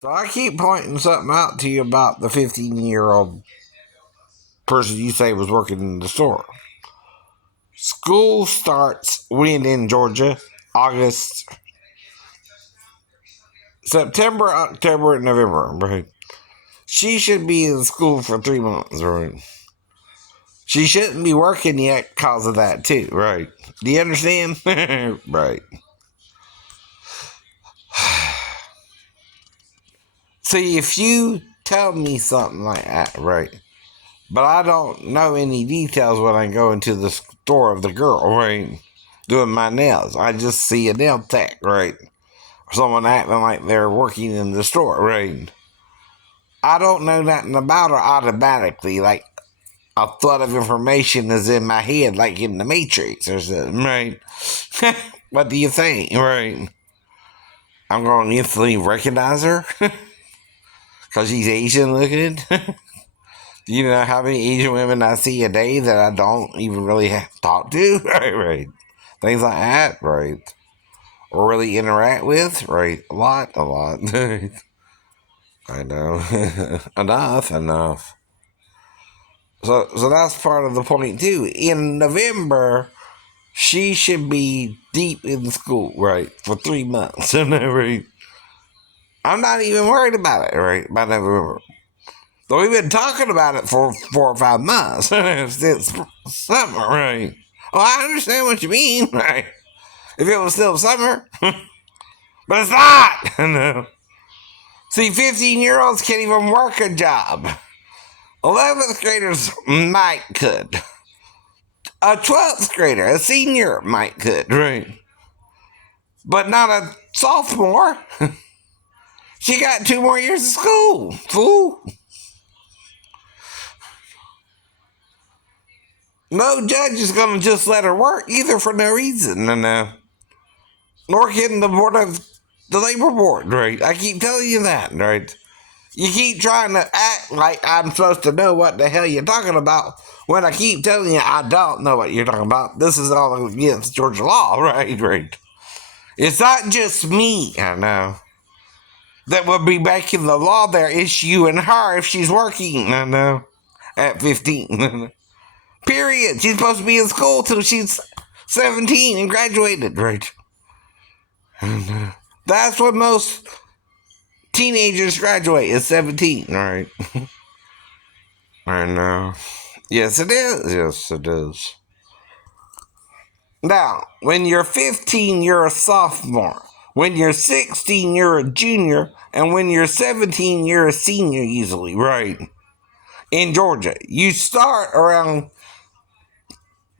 So I keep pointing something out to you about the 15-year-old person you say was working in the store. School starts when in Georgia? August, September, October, and November, right? She should be in school for 3 months, right? She shouldn't be working yet because of that, too, right? Do you understand? Right. See, if you tell me something like that, right? But I don't know any details when I go into the store of the girl, right? Doing my nails. I just see a nail tech, right? Or someone acting like they're working in the store, right? I don't know nothing about her automatically. Like a flood of information is in my head, like in the Matrix or something, right? What do you think, right? I'm going to instantly recognize her because she's Asian looking. Do you know how many Asian women I see a day that I don't even really talk to? Right, right. Things like that, right? Or really interact with, right? A lot, a lot. I know. enough. So that's part of the point too. In November, she should be deep in school, right, for 3 months. Right? I'm not even worried about it, right, by November. Though we've been talking about it for 4 or 5 months since summer, right? Well, I understand what you mean, right? If it was still summer, but it's not. No. See, 15-year-olds can't even work a job. 11th graders might could. A 12th grader, a senior might could, right? But not a sophomore. She got 2 more years of school, fool. No judge is going to just let her work either for no reason. No. Nor can the board of the labor board, right? I keep telling you that, right? You keep trying to act like I'm supposed to know what the hell you're talking about when I keep telling you I don't know what you're talking about. This is all against Georgia law, right? Right. It's not just me, I know, that would be making the law there. It's you and her if she's working, I know, at 15. Period. She's supposed to be in school till she's 17 and graduated, right? That's what most teenagers graduate at 17, right? I know. Yes, it is. Yes, it is. Now, when you're 15, you're a sophomore. When you're 16, you're a junior. And when you're 17, you're a senior, usually, right? In Georgia. You start around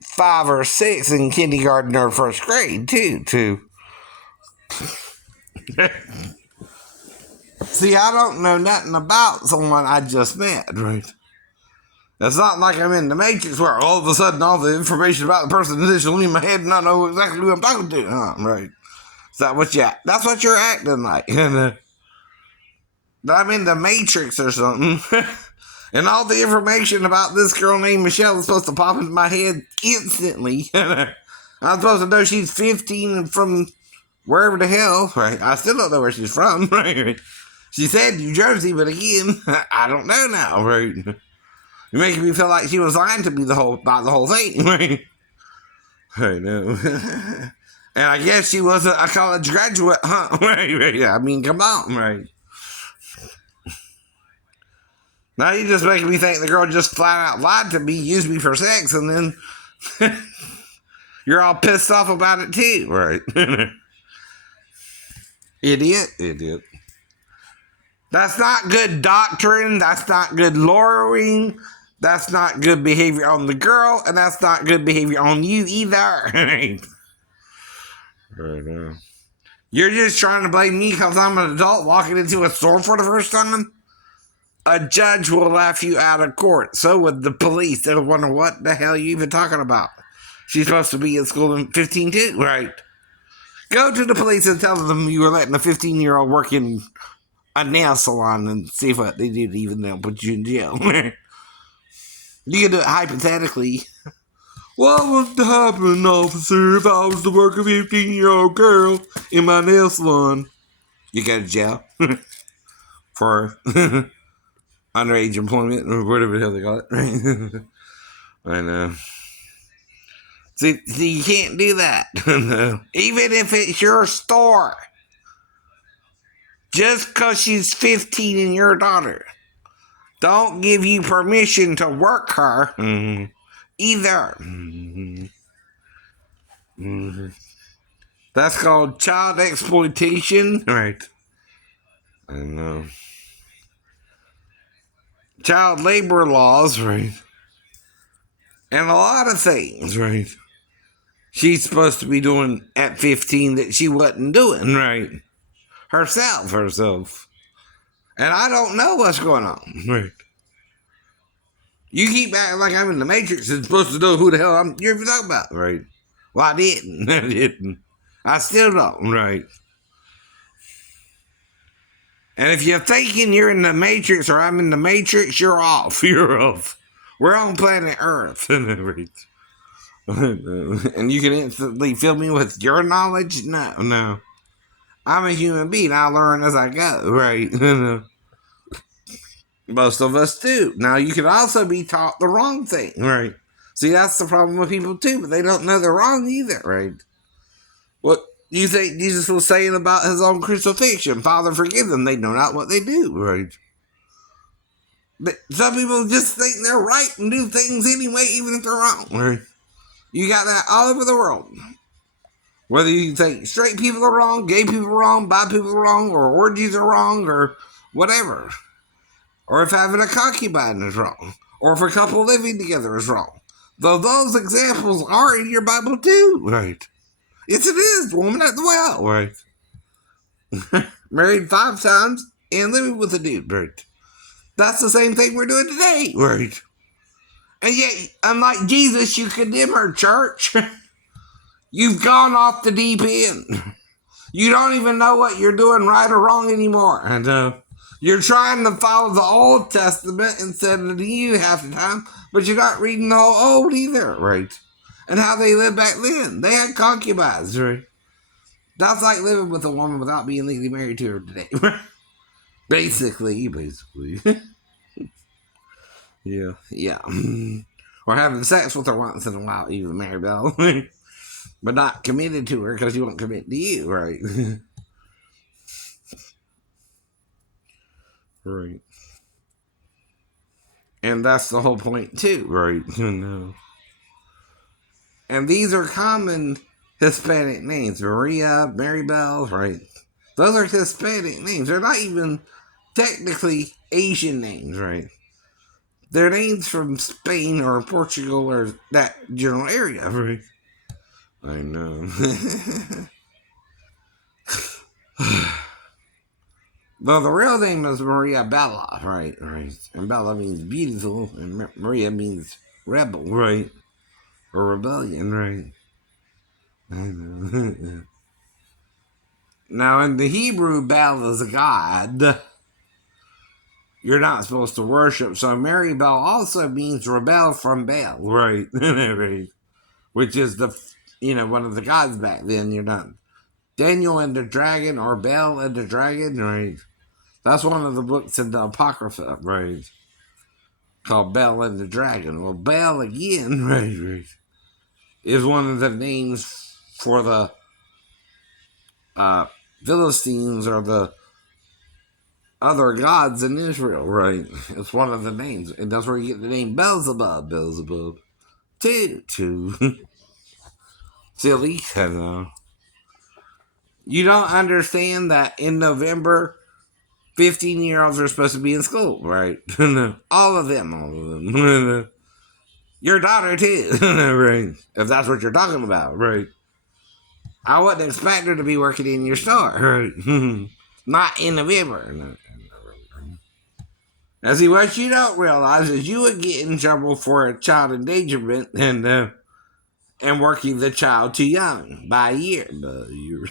5 or 6 in kindergarten or first grade, too. See, I don't know nothing about someone I just met, right? It's not like I'm in the Matrix where all of a sudden all the information about the person is in my head and I know exactly who I'm talking to. Right. Is that what you? That's what you're acting like. I'm in the Matrix or something. And all the information about this girl named Michelle is supposed to pop into my head instantly. I'm supposed to know she's 15 and from wherever the hell, right? I still don't know where she's from, right? She said New Jersey, but again, I don't know now, right? You're making me feel like she was lying to me about the whole thing, right? I know. And I guess she wasn't a college graduate, huh? Right. I mean, come on, right? Now you just making me think the girl just flat out lied to me, used me for sex, and then you're all pissed off about it too, right? Idiot. That's not good doctrine. That's not good lawyering. That's not good behavior on the girl, and that's not good behavior on you either. Right. You're just trying to blame me because I'm an adult walking into a store for the first time? A judge will laugh you out of court. So would the police. They'll wonder what the hell you even talking about. She's supposed to be in school in 15 too, right? Go to the police and tell them you were letting a 15-year-old work in a nail salon and see what they do. Even they'll put you in jail. You can do it hypothetically. What would happen, officer, if I was to work a 15-year-old girl in my nail salon? You go to jail. for underage employment or whatever the hell they call it. Right? I know. See, you can't do that. Even if it's your store. Just because she's 15 and your daughter. Don't give you permission to work her either. That's called child exploitation. Right. I know. Child labor laws, right? And a lot of things, right? She's supposed to be doing at 15 that she wasn't doing, right? Herself. And I don't know what's going on, right? You keep acting like I'm in the Matrix and supposed to know who the hell you're talking about, right? Well, I didn't. I didn't. I still don't, right? And if you're thinking you're in the Matrix or I'm in the Matrix, you're off. You're off. We're on planet Earth. And you can instantly fill me with your knowledge? No. I'm a human being. I learn as I go, right? Most of us do. Now, you can also be taught the wrong thing, right? See, that's the problem with people, too, but they don't know they're wrong either, right? What do you think Jesus was saying about his own crucifixion? Father, forgive them. They know not what they do, right? But some people just think they're right and do things anyway, even if they're wrong, right? You got that all over the world. Whether you think straight people are wrong, gay people are wrong, bi people are wrong, or orgies are wrong, or whatever. Or if having a concubine is wrong. Or if a couple living together is wrong. Though those examples are in your Bible too. Right. Yes, it is. The woman at the well. Right. Married 5 times and living with a dude. Right. That's the same thing we're doing today. Right. And yet, unlike Jesus, you condemn her, church. You've gone off the deep end. You don't even know what you're doing right or wrong anymore. And you're trying to follow the Old Testament instead of the New half the time, but you're not reading the whole Old either, right? And how they lived back then. They had concubines, right? That's like living with a woman without being legally married to her today. Basically. Yeah. Or having sex with her once in a while, even Maribel. But not committed to her because you won't commit to you, right? Right. And that's the whole point too, right? No. And these are common Hispanic names. Maria, Maribel, right? Those are Hispanic names. They're not even technically Asian names, right? They're names from Spain or Portugal or that general area, right? I know. Though the real name is Maria Bella, right? And Bella means beautiful, and Maria means rebel, right? Or rebellion, right? I know. Now, in the Hebrew, Baal is a god you're not supposed to worship, so Mary Bell also means rebel from Baal, right? Right. Which is one of the gods back then. You're not Daniel and the dragon or Bel and the dragon, right? That's one of the books in the Apocrypha, right? Called Bel and the Dragon. Well, Bel again, right, is one of the names for the Philistines or the other gods in Israel, right? It's one of the names. And that's where you get the name Beelzebub. Too. Silly. I know. You don't understand that in November, 15-year-olds are supposed to be in school, right? All of them. Your daughter, too, right? If that's what you're talking about, right? I wouldn't expect her to be working in your store, right? Not in November. Now, see, what you don't realize is you would get in trouble for a child endangerment and working the child too young by a year. But you're...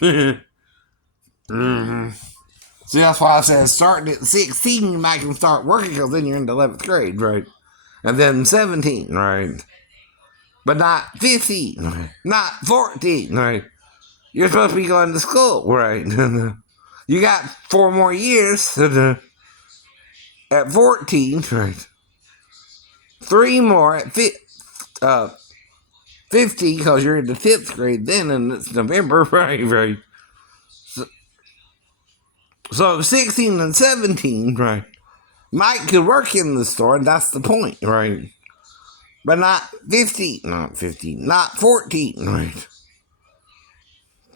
See, that's why I said starting at 16, you might can start working because then you're in the 11th grade, right? And then 17, right? But not 15, not 14, right? You're supposed to be going to school, right? You got 4 more years At 14, right? 3 more at 15, because you're in the 5th grade then, and it's November, right? Right. So 16 and 17, right? Mike could work in the store, and that's the point, right? But not 15, not 14, right?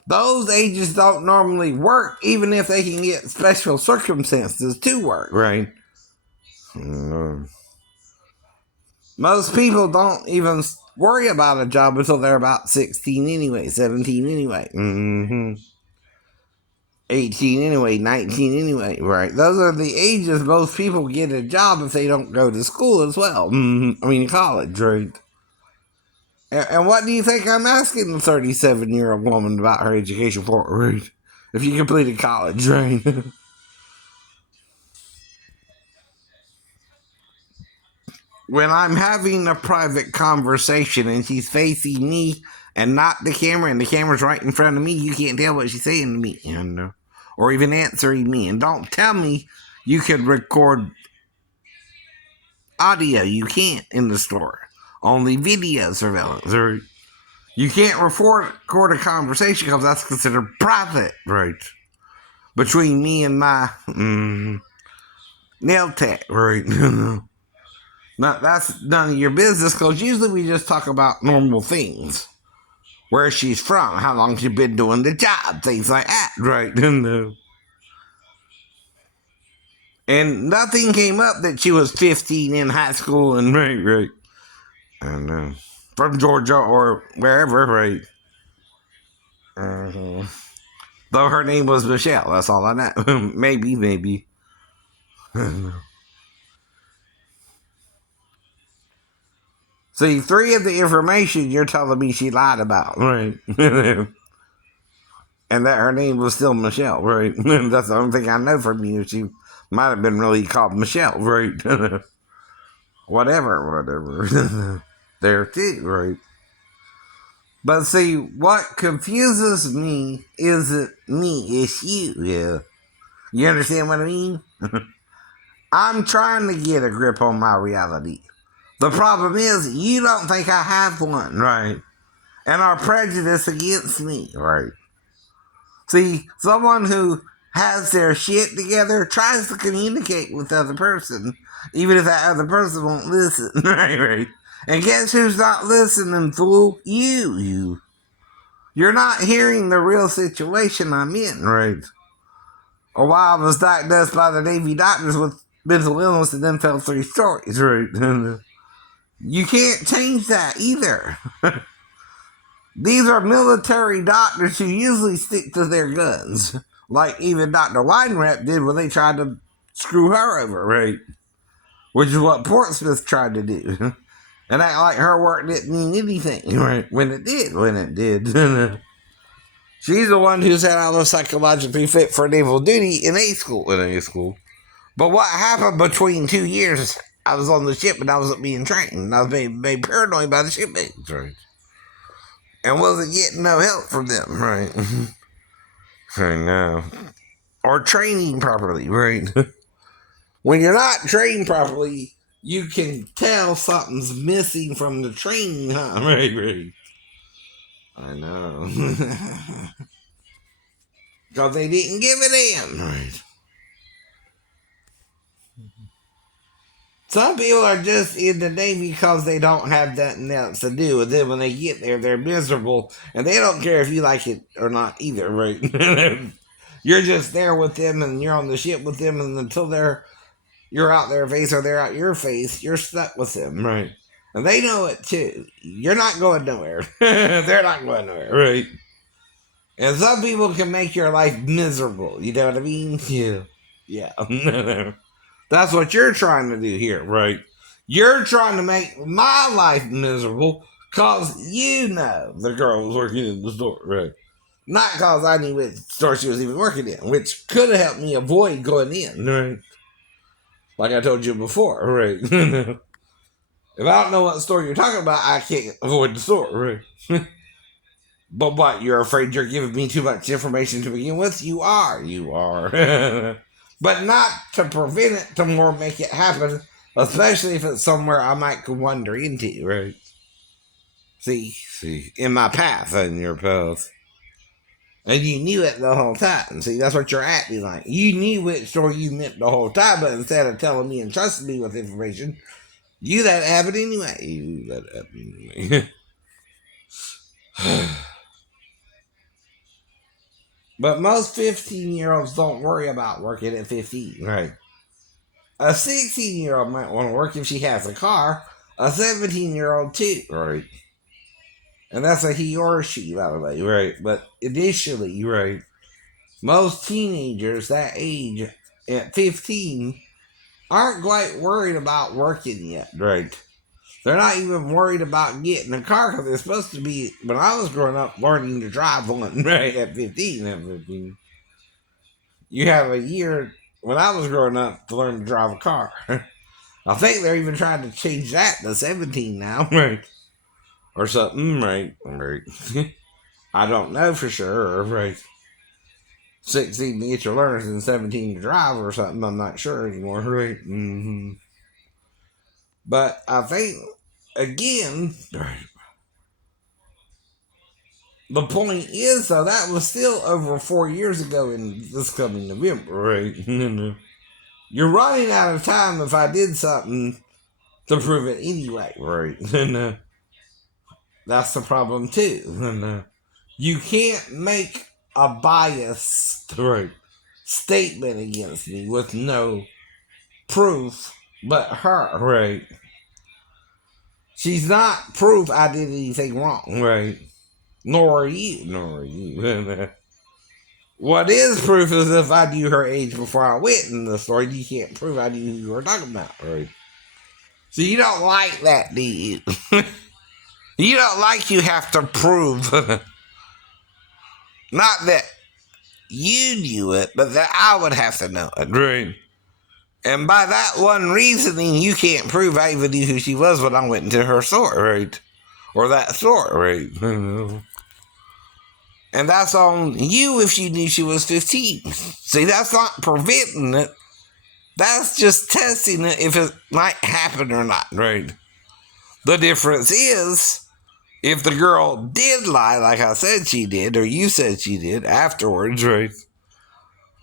Those ages don't normally work, even if they can get special circumstances to work, right? Most people don't even worry about a job until they're about 16 anyway, 17 anyway. 18 anyway, 19 anyway, right? Those are the ages most people get a job if they don't go to school as well. I mean, college, right? And what do you think I'm asking the 37-year-old woman about her education for, right? If you completed college, right? When I'm having a private conversation and she's facing me and not the camera, and the camera's right in front of me, you can't tell what she's saying to me, you know? Or even answering me. And don't tell me you can record audio. You can't in the store. Only video surveillance. Or you can't record a conversation because that's considered private, right? Between me and my nail tech, right? That's none of your business, because usually we just talk about normal things. Where she's from, how long she's been doing the job, things like that, right? And nothing came up that she was 15 in high school and right. And from Georgia or wherever, right? Though her name was Michelle, that's all I know. maybe. See, 3 of the information you're telling me she lied about, right? And that her name was still Michelle, right? That's the only thing I know from you. She might have been really called Michelle, right? whatever. There too, right? But see, what confuses me isn't me, it's you, yeah. You understand what I mean? I'm trying to get a grip on my reality. The problem is, you don't think I have one, right? And are prejudiced against me, right? See, someone who has their shit together tries to communicate with the other person, even if that other person won't listen, right? And guess who's not listening, fool? You. You're not hearing the real situation I'm in, right? A while I was diagnosed by the Navy doctors with mental illness and then fell 3 stories, right? You can't change that either. These are military doctors who usually stick to their guns. Like even Dr. Weinrep did when they tried to screw her over, right? Which is what Portsmouth tried to do. And act like her work didn't mean anything, right? When it did. She's the one who said I was psychologically fit for naval duty in A school. But what happened between 2 years, I was on the ship and I wasn't being trained. And I was being made paranoid by the shipmates, right? And wasn't getting no help from them, right? I know. Or training properly, right? When you're not trained properly, you can tell something's missing from the training, huh? Right. I know. Because they didn't give it in, right? Some people are just in the Navy because they don't have nothing else to do. And then when they get there, they're miserable. And they don't care if you like it or not either, right? You're just there with them and you're on the ship with them. And until you're out their face or they're out your face, you're stuck with them, right? And they know it too. You're not going nowhere. They're not going nowhere, right? And some people can make your life miserable. You know what I mean? Yeah. That's what you're trying to do here, right? You're trying to make my life miserable because you know the girl was working in the store, right? Not because I knew which store she was even working in, which could have helped me avoid going in, right? Like I told you before, right? If I don't know what store you're talking about, I can't avoid the store, right? But what, you're afraid you're giving me too much information to begin with? You are. but not to prevent it, to more make it happen, especially if it's somewhere I might could wander into, right? See, in my path, in your path. And you knew it the whole time. See, that's what you're acting like. You knew which story you meant the whole time, but instead of telling me and trusting me with information, you let it happen anyway. You let it happen anyway. But most 15-year-olds don't worry about working at 15, right? A 16-year-old might want to work if she has a car. A 17-year-old too, right? And that's a he or she, by the way, right? But initially, right, most teenagers that age at 15 aren't quite worried about working yet, right? They're not even worried about getting a car because they're supposed to be, when I was growing up, learning to drive one, right, at 15. At 15. You have a year, when I was growing up, to learn to drive a car. I think they're even trying to change that to 17 now, right? Or something, right? Right. I don't know for sure, right? 16 to get your learners and 17 to drive or something. I'm not sure anymore, right? Mm-hmm. But I think, again, the point is, though, that was still over 4 years ago in this coming November, right? You're running out of time if I did something to prove it anyway, right? That's the problem, too. You can't make a biased statement against me with no proof but her, right? She's not proof I did anything wrong, right? Nor are you. What is proof is if I knew her age before I went in the story, you can't prove I knew who you were talking about, right? So you don't like that, do you? You don't like you have to prove, not that you knew it, but that I would have to know it, right? And by that one reasoning, you can't prove I even knew who she was when I went into her store, right? Or that store, right? And that's on you if you knew she was 15. See, that's not preventing it. That's just testing it if it might happen or not, right? The difference is, if the girl did lie, like I said she did, or you said she did, afterwards, right?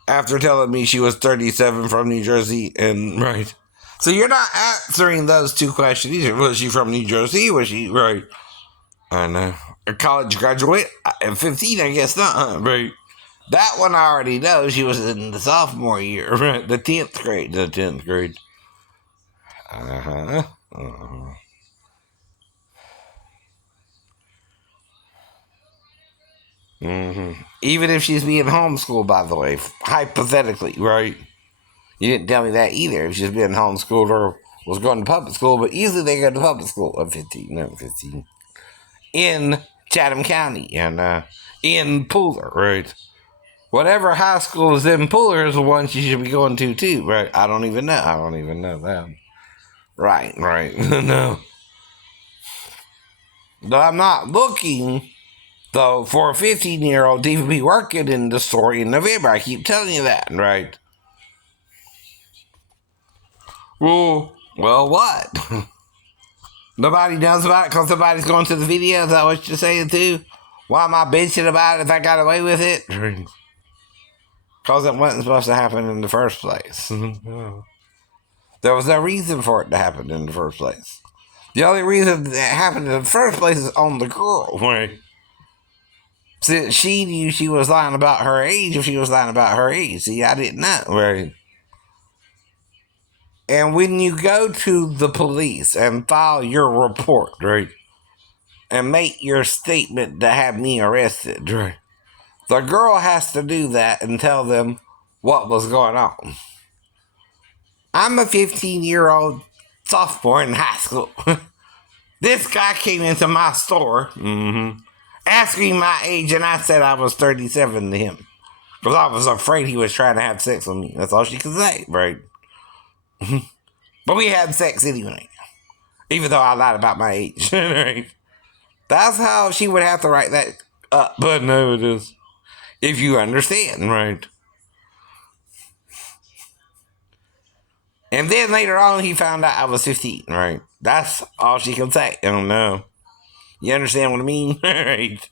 After telling me she was 37 from New Jersey, and, right? So you're not answering those two questions either. Was she from New Jersey? Was she, right? I know. A college graduate at 15, I guess not, right? That one I already know. She was in the sophomore year, right? The 10th grade. The 10th grade. Uh-huh. Uh-huh. Mm-hmm. Even if she's being homeschooled, by the way, hypothetically, right? You didn't tell me that either. If she's being homeschooled or was going to public school, but usually they go to public school at 15, no, 15. In Chatham County and in Pooler, right? Whatever high school is in Pooler is the one she should be going to too, right? I don't even know. I don't even know that. Right. No. But I'm not looking, though, for a 15-year-old to even be working in the store in November. I keep telling you that, right? Well, what? Nobody knows about it because nobody's going to the video? Is that what you're saying, too? Why am I bitching about it if I got away with it? Because it wasn't supposed to happen in the first place. There was no reason for it to happen in the first place. The only reason that happened in the first place is on the girl, right? Since she knew she was lying about her age, if she was lying about her age. See, I didn't know, right? And when you go to the police and file your report, right? And make your statement to have me arrested, right? The girl has to do that and tell them what was going on. I'm a 15-year-old sophomore in high school. This guy came into my store asking my age, and I said I was 37 to him. Because I was afraid he was trying to have sex with me. That's all she could say, right? But we had sex anyway. Even though I lied about my age. Right? That's how she would have to write that up. But no, it is. If you understand, right? And then later on, he found out I was 15, right? That's all she can say. Oh, no. You understand what I mean? Right.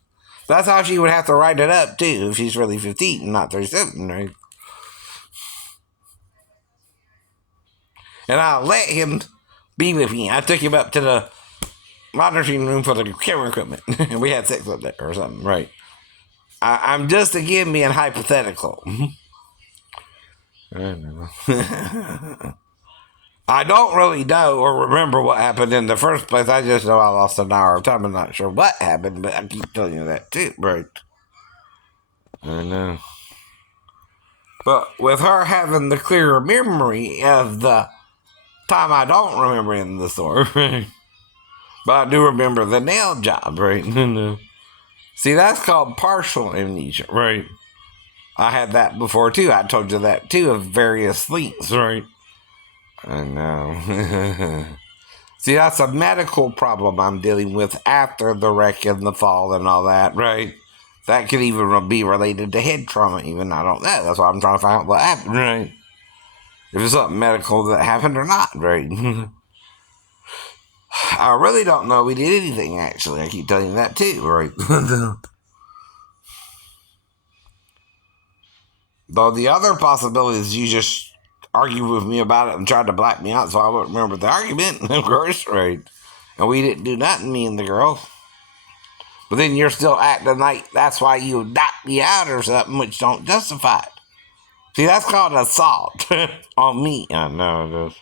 That's how she would have to write it up, too, if she's really 15 and not 37, right? And I let him be with me. I took him up to the monitoring room for the camera equipment. And we had sex up there or something, right? I'm just, again, being hypothetical. I don't know. I don't really know or remember what happened in the first place. I just know I lost an hour of time. I'm not sure what happened, but I keep telling you that too, right? I know. But with her having the clearer memory of the time I don't remember in the store, right? But I do remember the nail job, right? See, that's called partial amnesia, right? I had that before too. I told you that too of various sleeps, right? I know. See, that's a medical problem I'm dealing with after the wreck and the fall and all that, right? That could even be related to head trauma, even. I don't know. That's why I'm trying to find out what happened, right? If it's something medical that happened or not, right? I really don't know we did anything, actually. I keep telling you that, too, right? Though the other possibility is you just argue with me about it and tried to black me out so I wouldn't remember the argument, of course, right? And we didn't do nothing, me and the girl. But then you're still acting like that's why you knocked me out or something, which don't justify it. See, that's called assault on me. I know it is.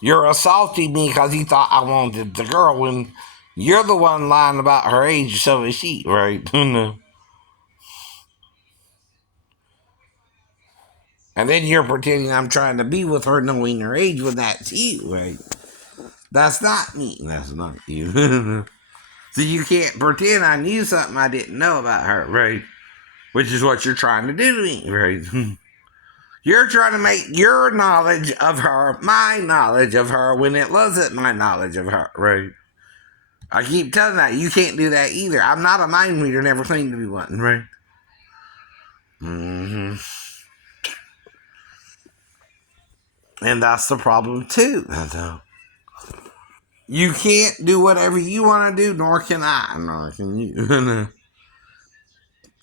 You're assaulting me because you thought I wanted the girl when you're the one lying about her age, so is she, right? And then you're pretending I'm trying to be with her knowing her age when that's you, right? That's not me. That's not you. So you can't pretend I knew something I didn't know about her, right? Which is what you're trying to do to me, right? You're trying to make your knowledge of her my knowledge of her when it wasn't my knowledge of her, right? I keep telling that. You can't do that either. I'm not a mind reader, never claimed to be one, right? Mm-hmm. And that's the problem, too. You can't do whatever you want to do, nor can I, nor can you.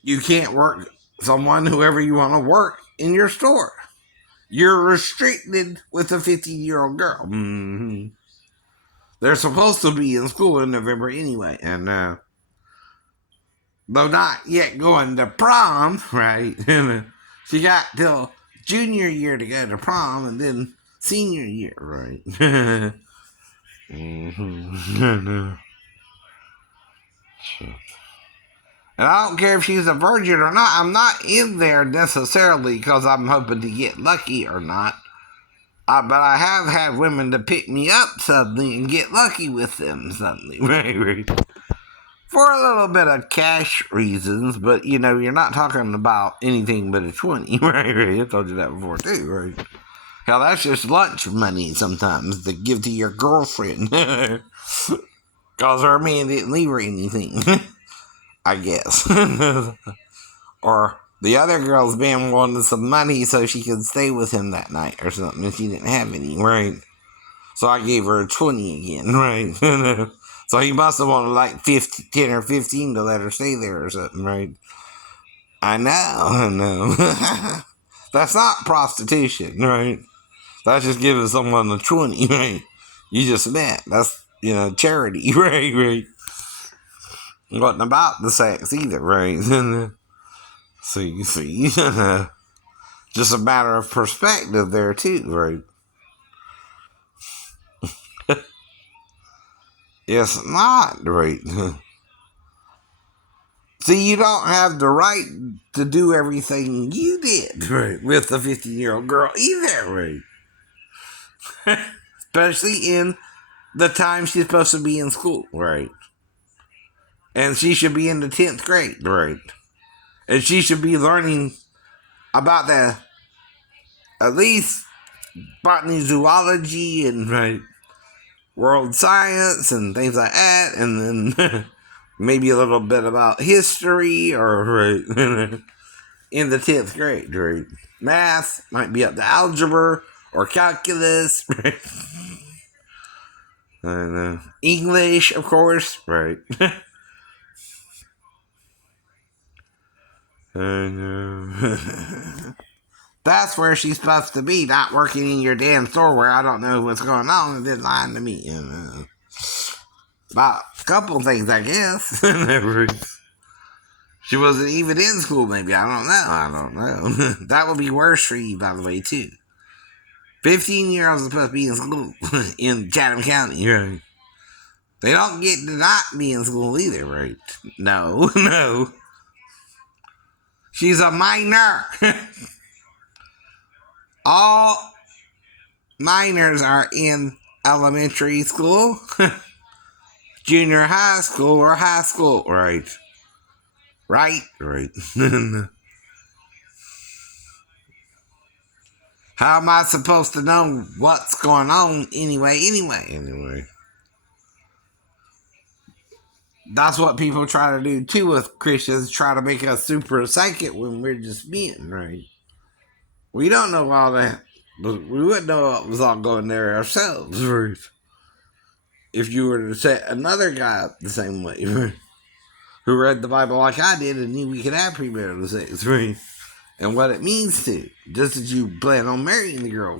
You can't work someone, whoever you want to work, in your store. You're restricted with a 15-year-old girl. Mm-hmm. They're supposed to be in school in November anyway, and though not yet going to prom, right? She got till junior year to go to prom, and then senior year, right? Mm-hmm. And I don't care if she's a virgin or not. I'm not in there necessarily because I'm hoping to get lucky or not. But I have had women to pick me up suddenly and get lucky with them suddenly. Right. For a little bit of cash reasons, but you know, you're not talking about anything but a 20. Right. I told you that before too, right? Hell, that's just lunch money sometimes to give to your girlfriend. Because her man didn't leave her anything. I guess. Or the other girl's man wanted some money so she could stay with him that night or something, and she didn't have any, right? So I gave her a 20 again, right? So he must have wanted like 10 or 15 to let her stay there or something, right? I know. That's not prostitution, right? That's just giving someone a 20, right? You just met. That's, charity, right? It wasn't about the sex either, right? So you see, just a matter of perspective there too, right? It's not, right? See, you don't have the right to do everything you did, right, with a 15-year-old girl either, right? Especially in the time she's supposed to be in school, right? And she should be in the 10th grade, right? And she should be learning about the, at least, botany, zoology, and, right, world science, and things like that, and then maybe a little bit about history, or, right, in the 10th grade, right? Math might be up to algebra, Or calculus, right? And English, of course, right? And that's where she's supposed to be, not working in your damn store where I don't know what's going on and then lying to me. About a couple things, I guess. She wasn't even in school, maybe. I don't know. That would be worse for you, by the way, too. 15-year-olds are supposed to be in school in Chatham County, right? They don't get to not be in school either, right? No, no. She's a minor. All minors are in elementary school, junior high school, or high school, right? Right? Right. How am I supposed to know what's going on anyway? That's what people try to do too with Christians, try to make us super psychic when we're just being, right? We don't know all that, but we wouldn't know what was all going there ourselves, right? If you were to set another guy up the same way, right? Who read the Bible like I did and knew we could have premarital sex, right? And what it means to, just as you plan on marrying the girl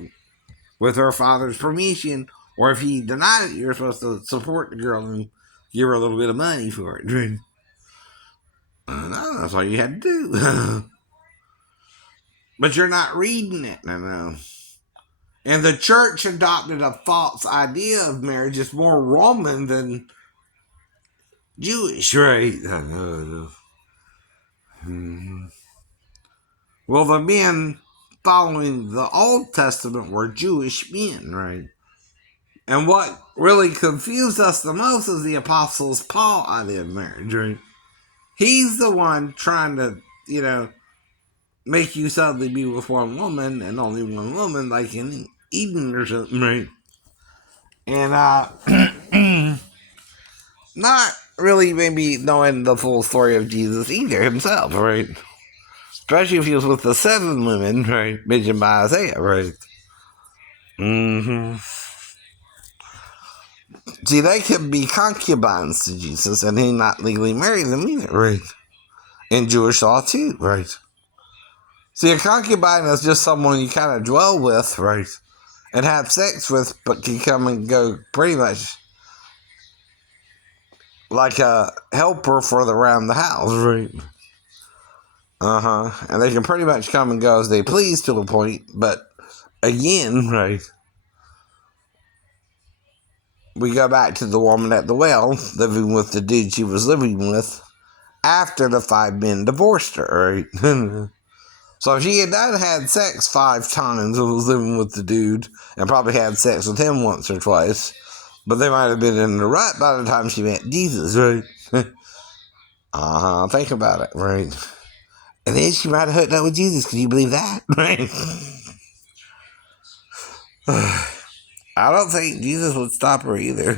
with her father's permission, or if he denied it, you're supposed to support the girl and give her a little bit of money for it, right? No, that's all you had to do. But you're not reading it, no. And the church adopted a false idea of marriage. It's more Roman than Jewish, right? I know. Well, the men following the Old Testament were Jewish men, right? And what really confused us the most is the Apostles' Paul idea of marriage, right? He's the one trying to, make you suddenly be with one woman and only one woman, like in Eden or something, right? And not really maybe knowing the full story of Jesus either himself, right? Especially if he was with the 7 women, right, mentioned by Isaiah, right? See, they could be concubines to Jesus, and he not legally marry them either, right? In Jewish law too, right? See, a concubine is just someone you kind of dwell with, right? And have sex with, but can come and go pretty much like a helper for around the house, right? And they can pretty much come and go as they please to a point, but again, right? We go back to the woman at the well, living with the dude she was living with after the 5 men divorced her, right? So if she had had sex 5 times and was living with the dude and probably had sex with him once or twice, but they might have been in the rut by the time she met Jesus, right? Think about it, right? And then she might have hooked up with Jesus. Can you believe that? Right? I don't think Jesus would stop her either.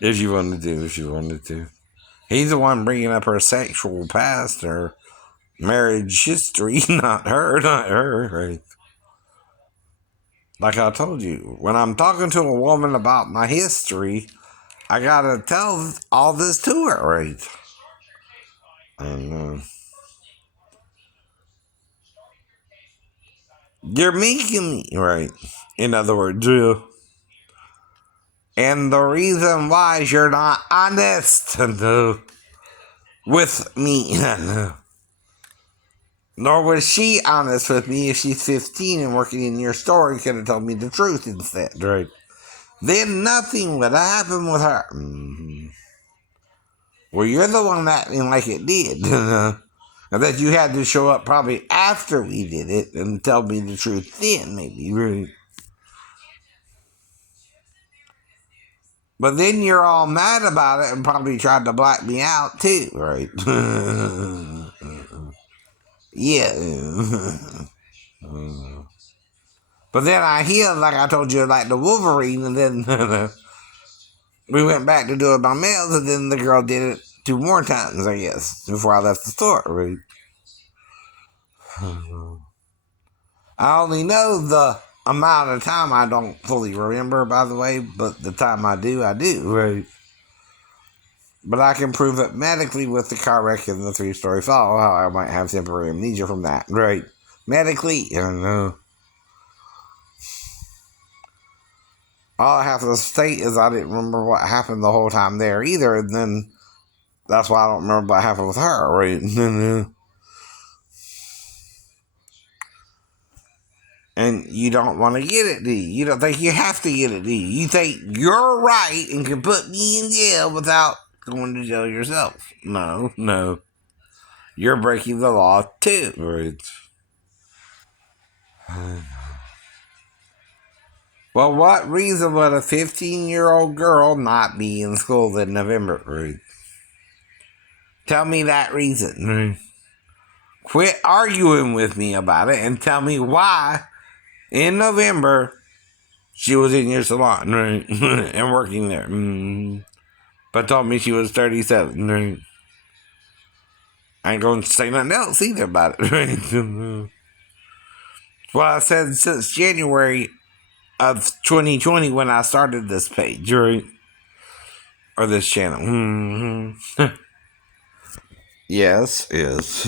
If you wanted to. He's the one bringing up her sexual past, her marriage history, not her, right? Like I told you, when I'm talking to a woman about my history, I gotta tell all this to her, right? And you're making me, right? In other words, yeah. And the reason why is you're not honest with me. Nor was she honest with me if she's 15 and working in your store and could have told me the truth instead, right? Then nothing would have happened with her. Well, you're the one acting like it did. And that you had to show up probably after we did it and tell me the truth then, maybe, right? But then you're all mad about it and probably tried to black me out too, right? Yeah. But then I healed, like I told you, like the Wolverine, and then we went back to do it by mail, and then the girl did it 2 more times, I guess, before I left the store, right? I only know the amount of time I don't fully remember, by the way, but the time I do, right? But I can prove it medically with the car wreck and the 3-story fall, how I might have temporary amnesia from that, right? Medically, I don't know. All I have to state is I didn't remember what happened the whole time there either, and then that's why I don't remember what happened with her, right? And you don't want to get it, do you? You don't think you have to get it, do you? You think you're right and can put me in jail without going to jail yourself. No. You're breaking the law too. Right. Well, what reason would a 15-year-old girl not be in school in November? Right. Tell me that reason. Right. Quit arguing with me about it and tell me why in November she was in your salon, right? And working there. But told me she was 37, right? I ain't going to say nothing else either about it, right? Well, I said since January of 2020 when I started this page, right? Or this channel. Yes.